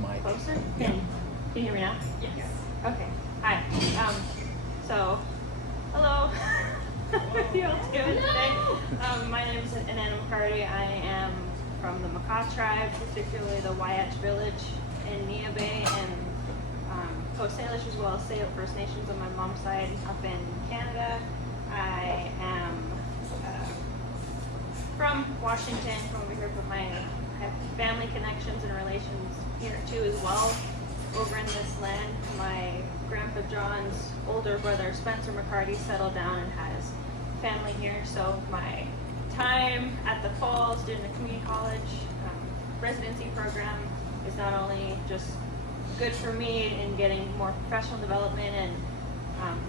mic. Closer? Yeah. Can you hear me now? Yes. Okay. Hi. So, hello. How are you all doing today? My name is Inanna McCarty. I am from the Makah tribe, particularly the Wayatch village in Nia Bay and Coast Salish, as well as Sayote First Nations on my mom's side up in Canada. I am from Washington, from over here, but I have family connections and relations here too as well. Over in this land, my grandpa John's older brother Spencer McCarty settled down and has family here. So my time at the Falls during the community college residency program is not only just good for me in getting more professional development and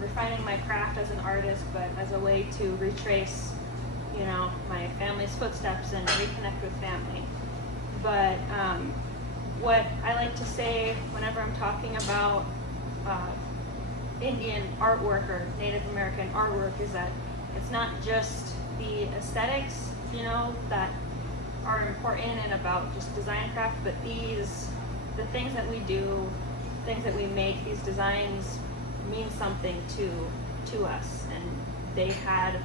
refining my craft as an artist, but as a way to retrace, you know, my family's footsteps and reconnect with family. But what I like to say whenever I'm talking about Indian artwork or Native American artwork is that it's not just the aesthetics, you know, that are important and about just design craft, but the things that we do, things that we make, these designs mean something to us, and they had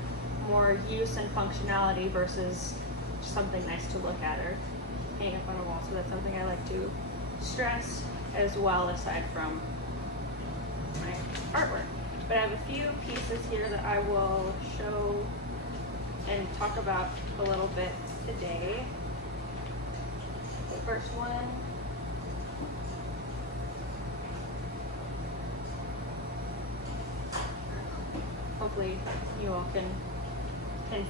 more use and functionality versus just something nice to look at or hang up on a wall. So that's something I like to stress as well, aside from my artwork. But I have a few pieces here that I will show and talk about a little bit today. The first one, hopefully you all can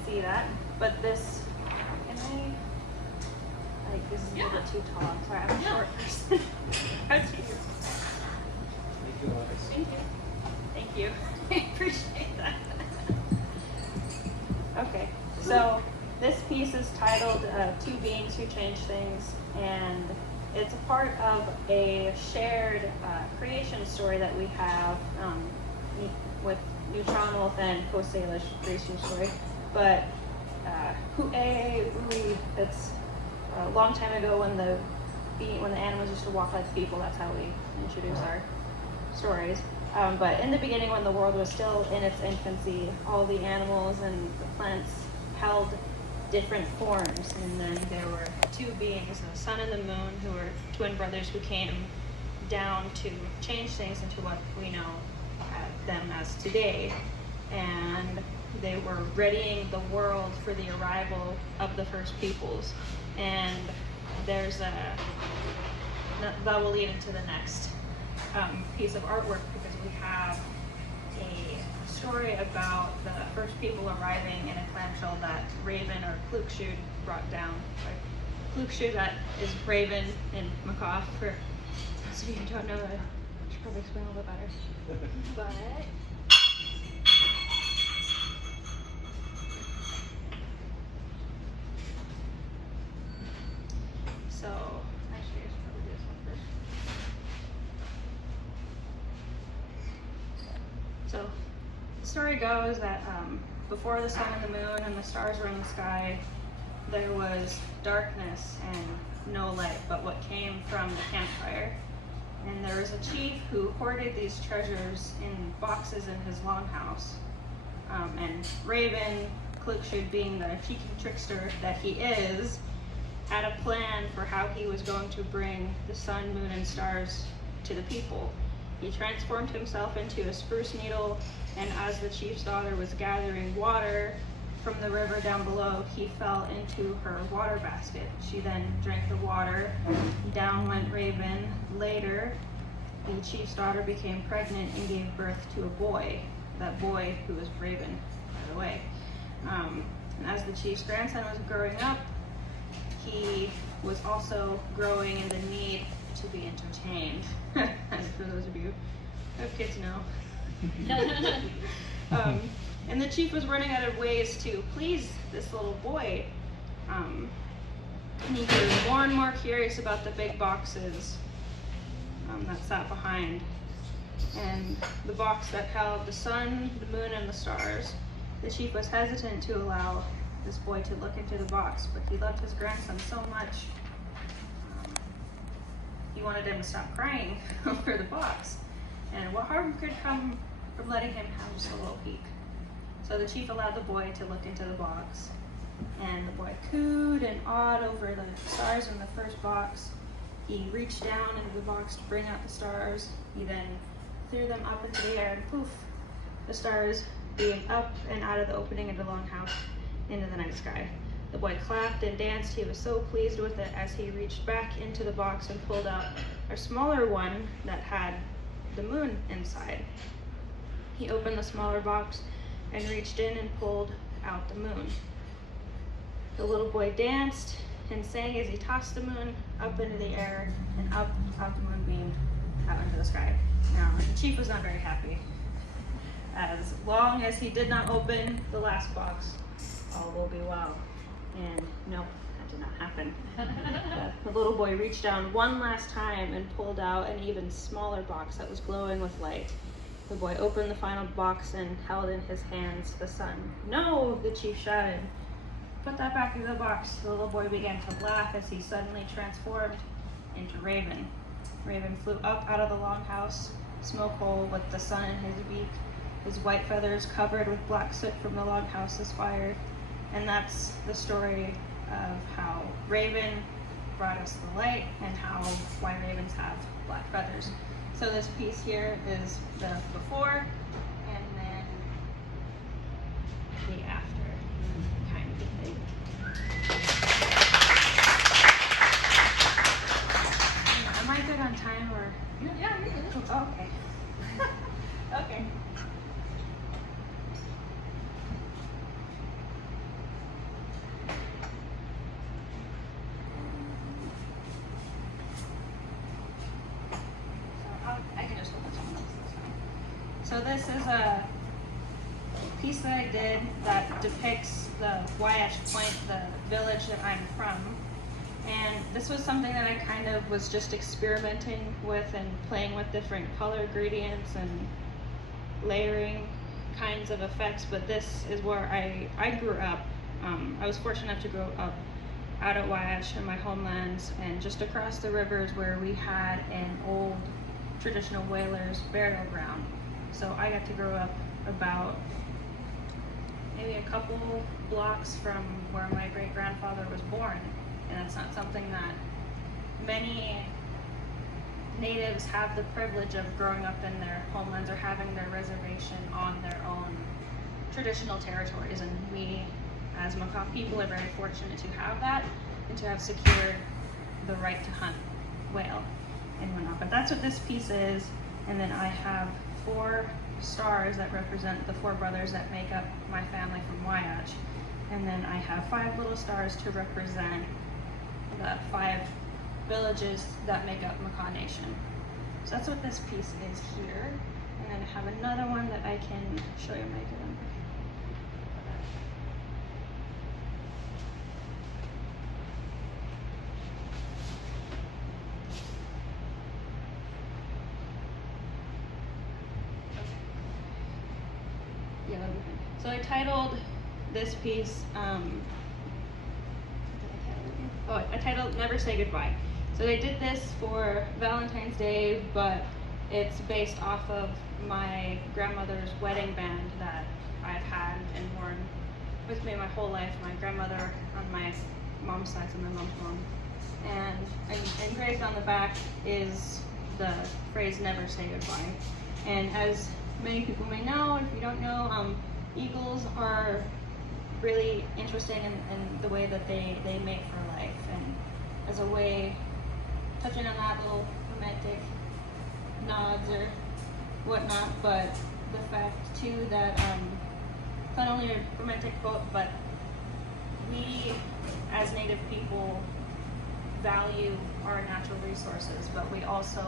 see that, but this, this is a little bit too tall. I'm sorry, I'm a short person. How do you? Thank you. Thank you. I appreciate that. Okay, so this piece is titled Two Beings Who Change Things, and it's a part of a shared creation story that we have with Neutronal and Coast Salish creation story. But it's a long time ago when the animals used to walk like people. That's how we introduce our stories. But in the beginning, when the world was still in its infancy, all the animals and the plants held different forms. And then there were two beings, the sun and the moon, who were twin brothers who came down to change things into what we know them as today. And they were readying the world for the arrival of the first peoples. And there's that will lead into the next piece of artwork, because we have a story about the first people arriving in a clamshell that Raven or Klukshud brought down. Klukshud, that is Raven in Makah. For those of you who don't know, I should probably explain a little bit better. But so, actually, I should probably do this one first. So, the story goes that before the sun and the moon and the stars were in the sky, there was darkness and no light but what came from the campfire. And there was a chief who hoarded these treasures in boxes in his longhouse. And Raven, Klukshud being the cheeky trickster that he is, had a plan for how he was going to bring the sun, moon, and stars to the people. He transformed himself into a spruce needle, and as the chief's daughter was gathering water from the river down below, he fell into her water basket. She then drank the water. Down went Raven. Later, the chief's daughter became pregnant and gave birth to a boy. That boy, who was Raven, by the way. And as the chief's grandson was growing up, he was also growing in the need to be entertained. And for those of you who have kids know. And the chief was running out of ways to please this little boy. And he grew more and more curious about the big boxes that sat behind. And the box that held the sun, the moon, and the stars. The chief was hesitant to allow this boy to look into the box, but he loved his grandson so much. he wanted him to stop crying over the box. And what harm could come from letting him have just a little peek? So the chief allowed the boy to look into the box, and the boy cooed and awed over the stars in the first box. He reached down into the box to bring out the stars. He then threw them up into the air, and poof, the stars being up and out of the opening of the longhouse into the night sky. The boy clapped and danced. He was so pleased with it as he reached back into the box and pulled out a smaller one that had the moon inside. He opened the smaller box and reached in and pulled out the moon. The little boy danced and sang as he tossed the moon up into the air and up the moonbeam out into the sky. Now, the chief was not very happy. As long as he did not open the last box, all will be well. And no, that did not happen. The little boy reached down one last time and pulled out an even smaller box that was glowing with light. The boy opened the final box and held in his hands the sun. "No," the chief shouted. "Put that back in the box." The little boy began to laugh as he suddenly transformed into Raven. Raven flew up out of the longhouse, smoke hole with the sun in his beak, his white feathers covered with black soot from the longhouse's fire. And that's the story of how Raven brought us the light and why ravens have black feathers. So this piece here is the before and then the after kind of thing. Am I good on time or? Yeah, you're good. Oh, okay. Okay. So this is a piece that I did that depicts the Wyatt Point, the village that I'm from. And this was something that I kind of was just experimenting with and playing with different color gradients and layering kinds of effects. But this is where I grew up. I was fortunate enough to grow up out at Wyatt in my homelands, and just across the rivers where we had an old traditional whalers burial ground. So I got to grow up about maybe a couple blocks from where my great-grandfather was born. And that's not something that many natives have the privilege of growing up in their homelands or having their reservation on their own traditional territories. And we, as Makah people, are very fortunate to have that and to have secured the right to hunt whale and whatnot. But that's what this piece is. And then I have 4 stars that represent the 4 brothers that make up my family from Wyatt. And then I have 5 little stars to represent the 5 villages that make up Makah Nation. So that's what this piece is here. And then I have another one that I can show you my good one. Yeah, that'll be fine. So I titled this piece, I titled Never Say Goodbye. So they did this for Valentine's Day, but it's based off of my grandmother's wedding band that I've had and worn with me my whole life. My grandmother on my mom's side, so my mom's mom. And engraved on the back is the phrase "Never Say Goodbye." And as many people may know, if you don't know, eagles are really interesting in the way that they mate for life. And as a way, touching on that, little romantic nods or whatnot, but the fact too that it's not only a romantic quote, but we as Native people value our natural resources, but we also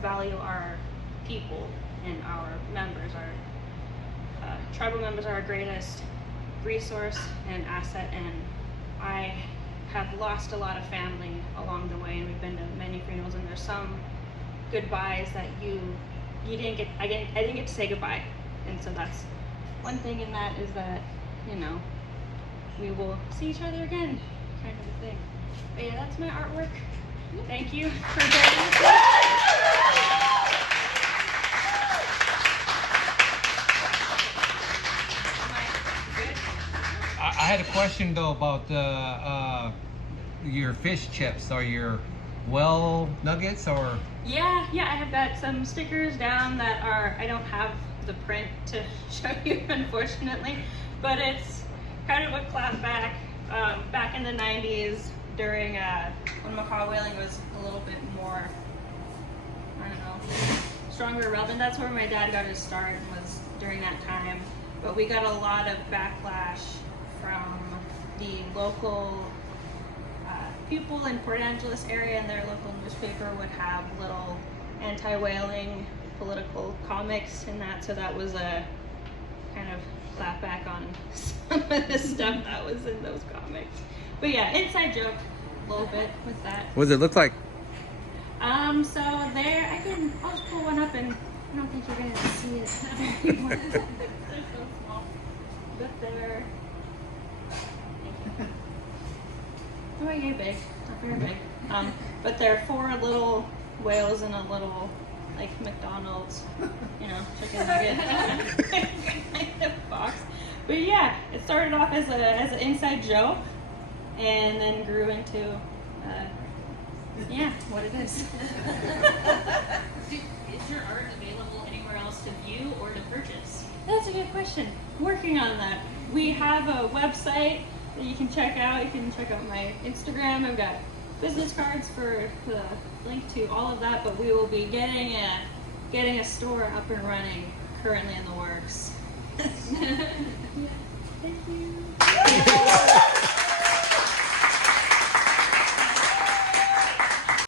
value our people and our members. Our tribal members are our greatest resource and asset, and I have lost a lot of family along the way, and we've been to many funerals, and there's some goodbyes that I didn't get to say goodbye. And so that's one thing in that, is that, you know, we will see each other again, kind of a thing. But yeah, that's my artwork. Thank you for joining us. I had a question though about your fish chips or your well nuggets or. Yeah, I have got some stickers down that are, I don't have the print to show you unfortunately, but it's kind of a clapback back in the 90s during when macaw whaling was a little bit more, I don't know, stronger relevant. That's where my dad got his start, was during that time. But we got a lot of backlash from the local people in Port Angeles area, and their local newspaper would have little anti-whaling political comics and that, so that was a kind of clapback on some of the stuff that was in those comics. But yeah, inside joke a little bit with that. What does it look like? So there, I'll just pull one up, and I don't think you're gonna see it anymore. They're so small, but they're, oh, you're big, not very big. But they're 4 little whales in a little, like, McDonald's, chicken nugget kind of box. But yeah, it started off as an inside joke, and then grew into, what it is. Is your art available anywhere else to view or to purchase? That's a good question. Working on that. We have a website that you can check out. You can check out my Instagram. I've got business cards for the link to all of that, but we will be getting a store up and running, currently in the works. Yeah. Thank you.